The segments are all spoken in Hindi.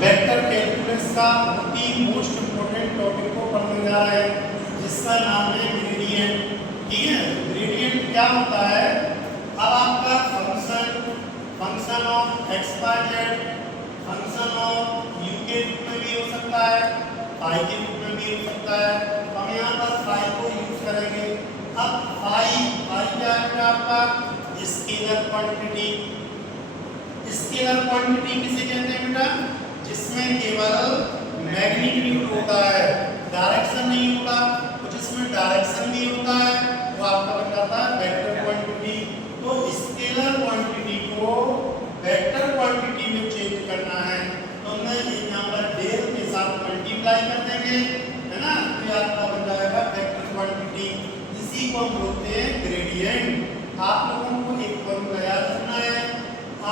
वेक्टर कैलकुलस का बहुत ही मोस्ट इम्पोर्टेंट टॉपिक को पढ़ने जा रहे हैं जिसका नाम है ग्रेडियंट। ठीक है, ग्रेडियंट क्या होता है? अब आपका function of X by Z, function of U के रूप में भी हो सकता है, फाई के रूप में भी हो सकता है। हम यहाँ पर फाई को यूज करेंगे। अब फाई क्या है आपका? Scalar quantity. स्केलर क्वांटिटी किसे कहते हैं बेटा? जिसमें केवल मैग्नीट्यूड होता है, डायरेक्शन नहीं होता। तो जिसमें डायरेक्शन भी होता है वो आपका बन जाता है वेक्टर क्वांटिटी। तो स्केलर क्वांटिटी को वेक्टर क्वांटिटी में चेंज करना है तो हमें यहाँ पर डेल के साथ मल्टीप्लाई कर देंगे, है ना? तो आपका बन जाएगा वेक्टर क्वांटिटी। इसी को हम बोलते हैं ग्रेडियंट। आप लोगों को एक फॉर्मूला याद रखना है,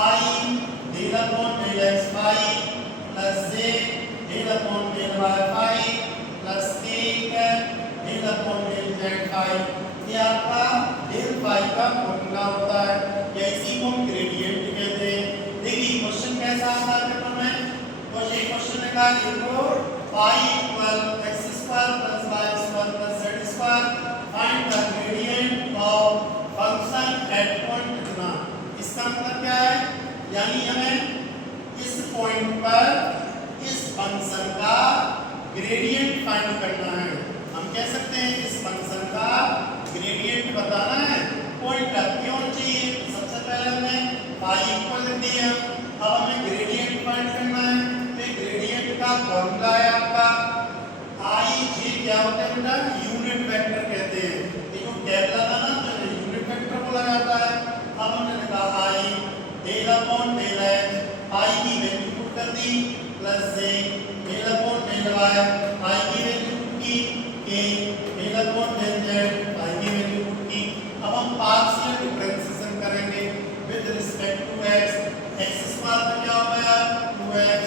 I del upon del X phi plus J del upon del Y phi plus K del upon del Z phi. ये आपका डेल फाई का फॉर्मूला होता है, या इसी को हम ग्रेडियंट कहते हैं। देखिए क्वेश्चन कैसा आता है पेपर में। तो ये क्वेश्चन है का देखो, phi equal X square plus Y square plus Z square, find the gradient of function at point इतना। इसका मतलब क्या है? यानी हमें इस पॉइंट पर इस फंक्शन का ग्रेडियंट फाइंड करना है। हम कह सकते हैं इस फंक्शन का ग्रेडियंट बताना है। पॉइंट क्यों चाहिए? सबसे पहले हमने पाई इक्वल लिख दिया, अब हमें ग्रेडियंट फाइंड करना है। तो ग्रेडियंट का फॉर्मूला है आपका आई जे, क्या होता है बेटा? यूनिट वेक्टर कहते हैं। देखो कैप लगाना तो यूनिट वेक्टर बोला जाता है। अब हमने लिखा I del upon del X, I की वैल्यू पुट कर दी, plus J del upon del Y, I की वैल्यू पुट की, K del upon del Z, I की वैल्यू पुट की। अब हम पार्शियल डिफरेंशिएशन करेंगे with respect to X. X square का क्या हो गया? 2x,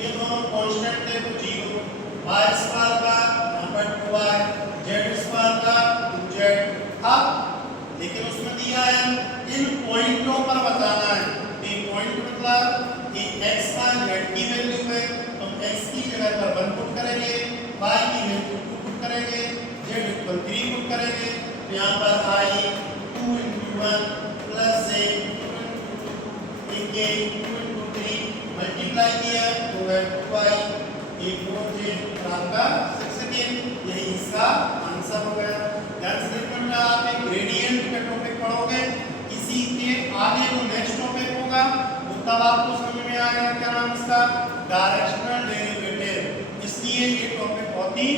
ये दोनों कांस्टेंट थे तो 0, वाई स्क्वायर का यहाँ पर 2y, जेड स्क्वायर का 2z। अब लेकिन उसमें दिया है इन पॉइंटों पर बताना है। ये पॉइंट मतलब ये x का z की वैल्यू है तो हम x की जगह पर 1 पुट करेंगे, y की वैल्यू 2 पुट करेंगे, z इक्वल 3 पुट करेंगे। तो यहाँ पर आई 2 × 1 प्लस j 2 × 2 के 2 × 3 मल्टीप्लाई किया तो है 2y, ये 4j और आपका 6 सेकेंड। यही इसका आंसर हो गया। ध्यान से देखना, आप एक ग्रेडियंट का टॉपिक पढ़ोगे, इसी के आगे जो नेक्स्ट टॉपिक होगा वो तब आपको समझ में आएगा। क्या नाम इसका? Directional derivative. इसलिए ये टॉपिक बहुत ही